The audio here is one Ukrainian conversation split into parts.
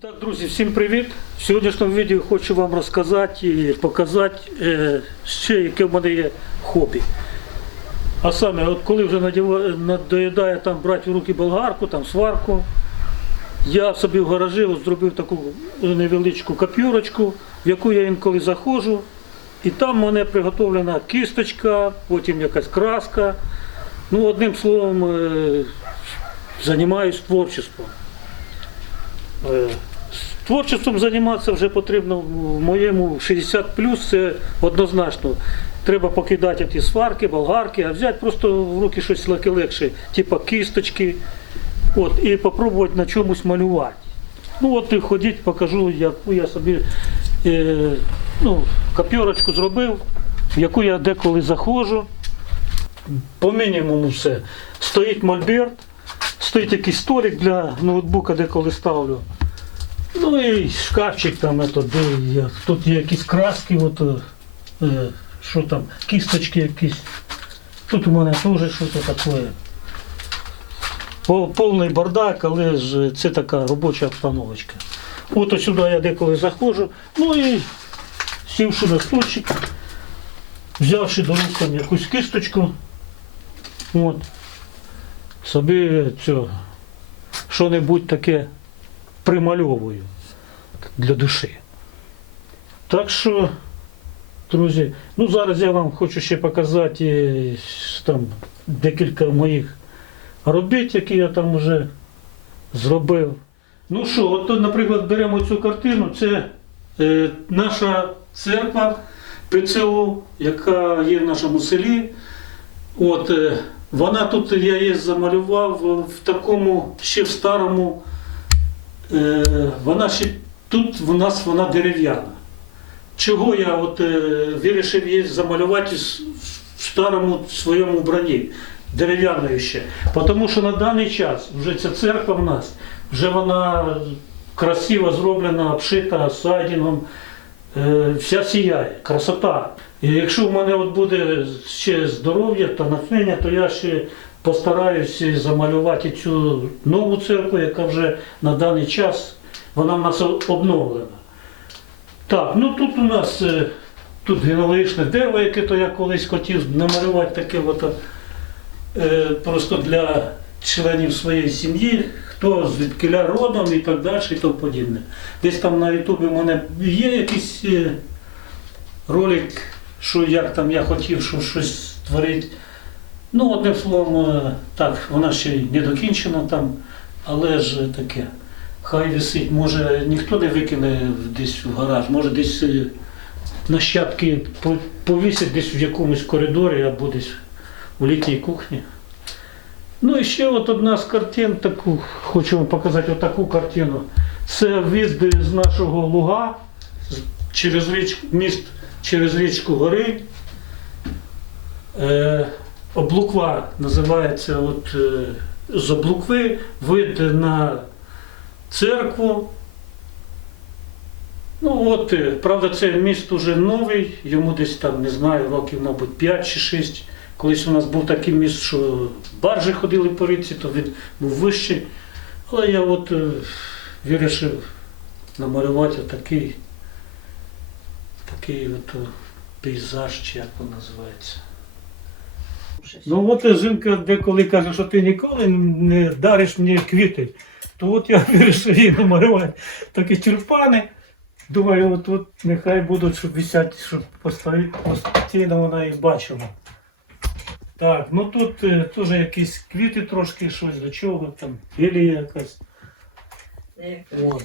Так, друзі, всім привіт! В сьогоднішньому відео хочу вам розказати і показати е, ще яке в мене є хобі. А саме, от коли вже надоїдає там брати в руки болгарку, там сварку, я собі в гаражі зробив таку невеличку копюрочку, в яку я інколи заходжу. І там в мене приготовлена кісточка, потім якась краска. Ну, одним словом, е, займаюсь творчеством. Е, Творчеством займатися вже потрібно в моєму 60 це однозначно. Треба покидати ті сварки, болгарки, а взяти просто в руки щось легше, типу кісточки, от, і спробувати на чомусь малювати. Ну от і ходіть, покажу, яку я собі е, ну, копірочку зробив, в яку я деколи заходжу. По мінімуму все. Стоїть мольберт, стоїть якийсь столик для ноутбука, деколи ставлю. Ну і шкафчик там, ето, де є. тут є якісь краски, от, е, що там, кісточки якісь. Тут у мене теж щось таке. Повний бардак, але ж це така робоча обстановочка. От сюди я деколи заходжу. Ну і сівши на стульчик, взявши до рук там якусь кісточку, от, собі цю, що-небудь таке примальовую для душі. Так що, друзі, ну зараз я вам хочу ще показати е, там декілька моїх робіт, які я там вже зробив. Ну що, от, наприклад, беремо цю картину, це е, наша церква ПЦУ, яка є в нашому селі. От, е, вона тут, я її замалював в такому ще в старому Е, вона ще тут в нас вона дерев'яна. Чого я от е, вирішив її замалювати в старому своєму броні, дерев'яною ще. Тому що на даний час вже ця церква в нас, вже вона красиво зроблена, обшита сайдінгом, е, вся сіяє, красота. І якщо в мене от буде ще здоров'я та натхнення, то я ще постараюся замалювати цю нову церкву, яка вже на даний час вона в нас обновлена. Так, ну тут у нас е, тут генеалогічне дерево, яке то я колись хотів намалювати таке от, е, просто для членів своєї сім'ї, хто звідкиля родом і так далі, і тому подібне. Десь там на Ютубі в мене є якийсь е, ролик, що як там я хотів що щось створити. Ну, одним словом, е, так, вона ще не докінчена там, але ж таке. Хай висить, може ніхто не викине десь в гараж, може десь е, нащадки по- повісять десь в якомусь коридорі або десь у літній кухні. Ну і ще от одна з картин, таку, хочу показати отаку картину. Це від з нашого луга через річку, міст через річку гори. Е, Облуква називається от, е, з облукви вид на церкву. Ну от, е, правда, цей міст уже новий, йому десь там, не знаю, років, мабуть, 5 чи 6. Колись у нас був такий міст, що баржі ходили по річці, то він був вищий. Але я от е, вирішив намалювати такий, такий от, е, пейзаж, чи як він називається. Ну от жінка деколи каже, що ти ніколи не дариш мені квіти. То от я вирішив її намалювати такі тюльпани. Думаю, от, от нехай будуть, щоб висять, щоб постійно вона їх бачила. Так, ну тут е, теж якісь квіти трошки, щось до чого там, лілія якась. От.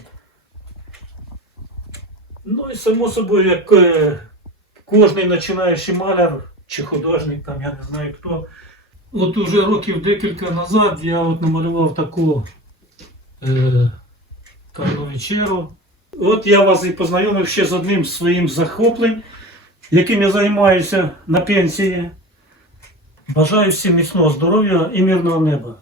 Ну і само собою, як е, кожний починаючий маляр чи художник, там я не знаю хто. От уже років декілька назад я от намалював таку е, Карло Вечеру. От я вас і познайомив ще з одним з своїм захоплень, яким я займаюся на пенсії. Бажаю всім міцного здоров'я і мирного неба.